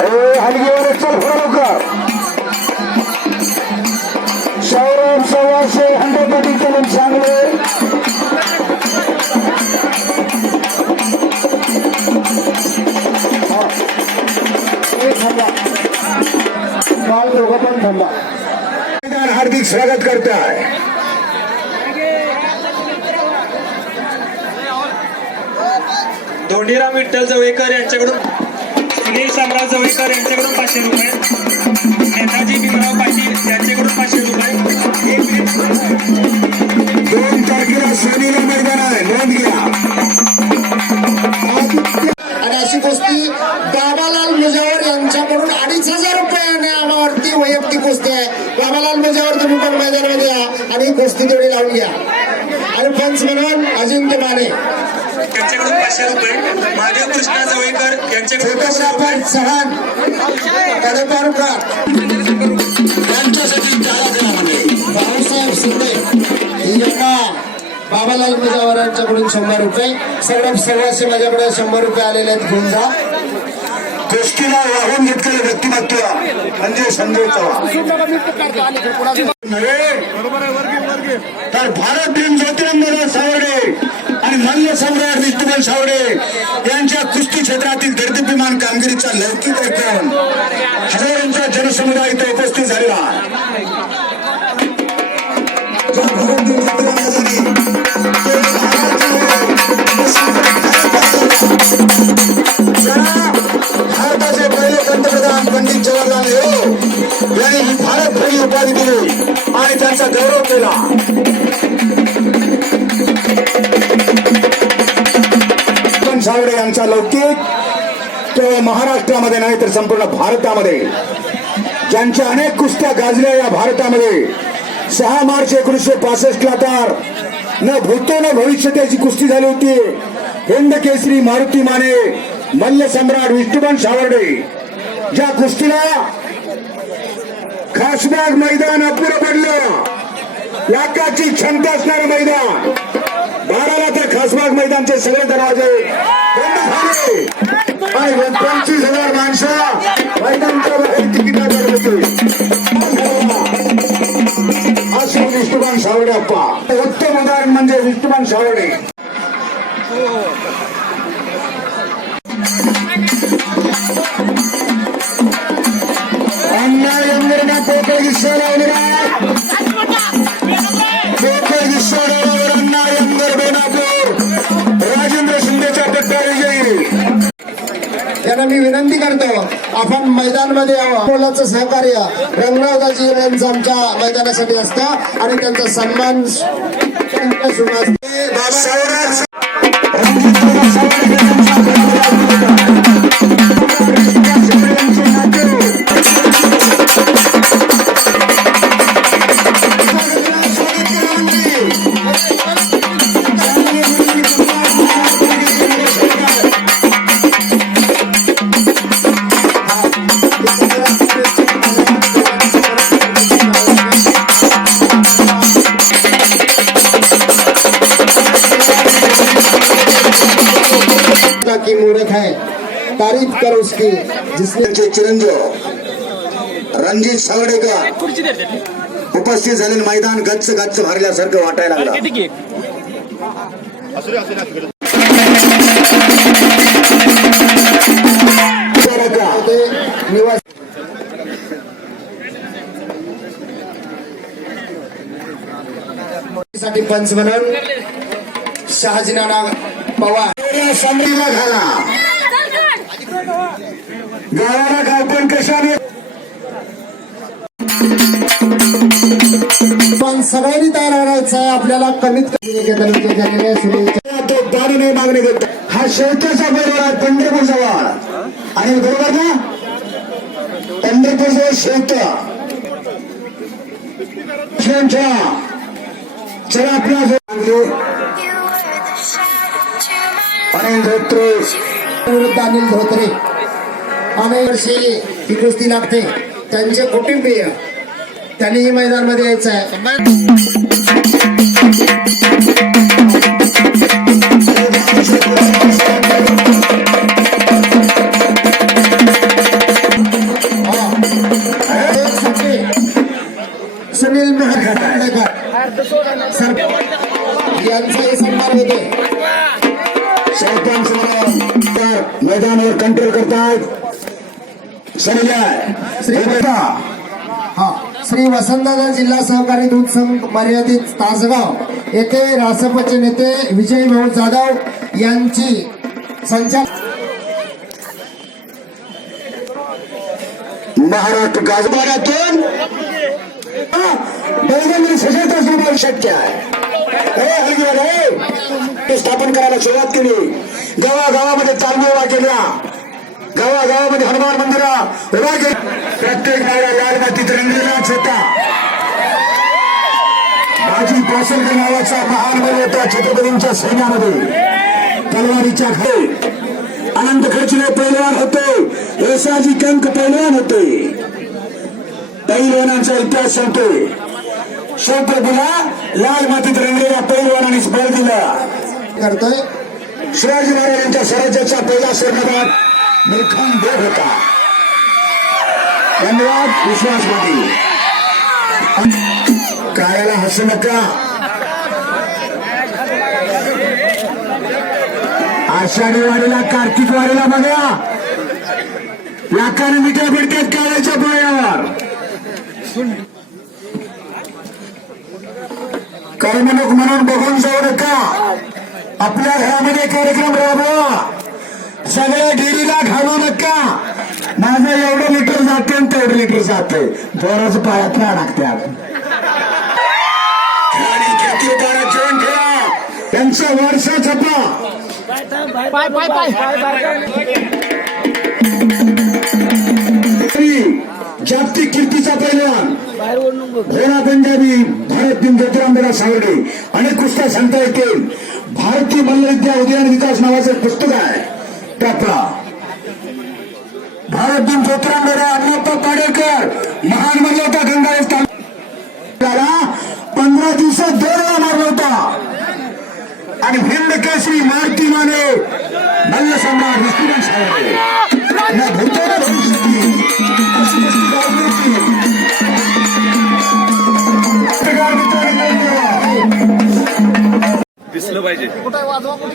हलगीवर चल पुढे लवकर. सौरभ सव्वाशे हंड्रेडमध्ये चांगले. पण थांबा हार्दिक स्वागत करत आहे धोंडीराम विठ्ठल जवळेकर यांच्याकडून सुनील शामराव जवळेकर यांच्याकडून पाचशे रुपये. नेताजी भीमराव पाटील यांच्याकडून पाचशे रुपये. दोन तारखेला शनीला मैदान आहे. नोंद घ्या. आणि अशी कुस्ती बाबालाल मुजावर यांच्याकडून अडीच हजार रुपये नावावरती वैयक्तिक कुस्ती आहे बाबालाल मुजावर तुम्ही पण मैदानामध्ये या आणि ही कुस्ती तेवढी लावून घ्या आणि पंच म्हणून अजिंक्य माने. त्यांच्याकडून पाचशे रुपये महादेव कृष्णा जवळेकर यांच्याकडून पाचशे फोटोग्राफर रुपये चव्हाण. कडेपारकर यांच्यासाठी काळागणामध्ये भाऊसाहेब शिंदे यांना बाबालाल मुजावर यांच्याकडून शंभर रुपये. सौरभ सव्वाशे माझ्याकडे शंभर रुपये आलेले आहेत. घेऊन जा. कुस्तीला वाहून घेतलेलं व्यक्तिमत्व म्हणजे संजय चव्हाण. नव्हे तर भारत भीम ज्योतिरंगदा आणि मल्ल सम्राट विष्णुबल सावडे यांच्या कुस्ती क्षेत्रातील दर्दीपिमान कामगिरीचा लौकिक ऐकून महाराष्ट्रामध्ये नाही तर संपूर्ण भारतामध्ये. ज्यांच्या अनेक कुस्त्या गाजल्या या भारतामध्ये. सहा मार्च एकोणीसशे पासष्ट ला तर न भूतो न भविष्य त्याची कुस्ती झाली होती. हिंद केसरी मारुती माने मल्ल सम्राट विष्णुबन सावर्डे. ज्या कुस्तीला खासबाग मैदान अपुरं पडलं. लाखाची क्षमता असणार मैदान. बाराला तर खासबाग मैदानचे सगळे दरवाजे बंद झाले. पंचवीस हजार माणसं. बाहेर होते. असे सावडे अप्पा उत्तम उदाहरण म्हणजे विष्णुमान सावडे. अण्णा यंगरणा पोकळ दिसला त्यांना मी विनंती करतो आपण मैदानमध्ये यावं सहकार्य रंगरावदाजी यांचं आमच्या मैदानासाठी असतं आणि त्यांचा सन्मान की मूर्ख है। तारीफ कर उसकी जिसने चिरंजीव रणजित सावडेकर उपस्थित झालेलं मैदान गच्च गच्च भरल्यासारखं वाटायला लागलं. निवाससाठी पंच म्हणून शहाजी नाना पवार. समरीला घाला. गावाला गावपण कशाने? पण सगळ्यांनी तयार राहायचं आपल्याला कमीत कमी मागणी करतो. हा शेवटचा बरोबर आहे पंढरपूर जवळ. आणि बरोबर ना? पंढरपूर जवळ शेवट चला आपला जो- अनिल धोत्रे विरुद्ध अनिल धोत्रे. अनेक वर्षी ही कुस्ती लागते. त्यांचे कुटुंबीय. त्यांनीही मैदानमध्ये यायचं आहे. मैदानावर कंट्रोल करतात हा श्री वसंतदादा जिल्हा सहकारी दूध संघ मर्यादित तासगाव येथे रासपचे नेते विजय भाऊ जाधव यांची संचालक महाराष्ट्र गाजबारातून बहुजन सशस्त्र समावेश शक्य आहे हे स्थापन करायला सुरुवात केली. गावागावामध्ये चालू केल्या गावागावामध्ये हनुमान मंदिर उभा केली. प्रत्येक नारा लाल मातीत रंगलेलाच होता बाजी पासलकर नावाचा महान बल होता छत्रपतींच्या सैन्यामध्ये. तलवारीच्या घरे. अनंत खर्चले पैलवान होते. एसाजी कंक पैलवान होते. पैलवानांचा इतिहास सांगतोय. शौप्रभूला लाल मातीत रंगलेल्या पैलवानानेच बळ दिला. करतोय. शिवाजी महाराजांच्या स्वराज्याचा पहिला स्वर्णपात मिरखान देव होता. धन्यवाद विश्वास पाटील. काळ्याला हसू नका. आषाढी वारीला कार्तिक वारीला बघा. लाखाने मिठ्या पडतात काळ्याच्या पोळ्यावर करमणूक म्हणून बघून जाऊ नका. आपल्या घरामध्ये कार्यक्रम राबवा. सगळ्या डेअरीला घालू नका. माझं एवढं लिटर जाते आणि तेवढं लिटर जाते बरंच पायात जेवण ठेवा त्यांचा वारसा छपा जागतिक कीर्तीचा पैलवान. घोडा पंजाबी भारत दिन ज्योतिरामदादा सावडे अनेक कुस्त्या सांगता येतील भारतीय मल्लविद्या उदयन विकास नावाचं एक पुस्तक आहे. त्यातला. भारत दिन ज्योतिरामदादा अण्णाप्पा पाडेकर महान मल्ल होता गंगाळेस तालुक्याला पंधरा दिवसात दोन वेळा मारला होता. आणि हिंद केसरी मारती माने मल्ल सम्राट विष्णू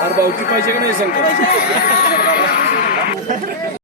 अरे भावकी पाहिजे का नाही सांगतो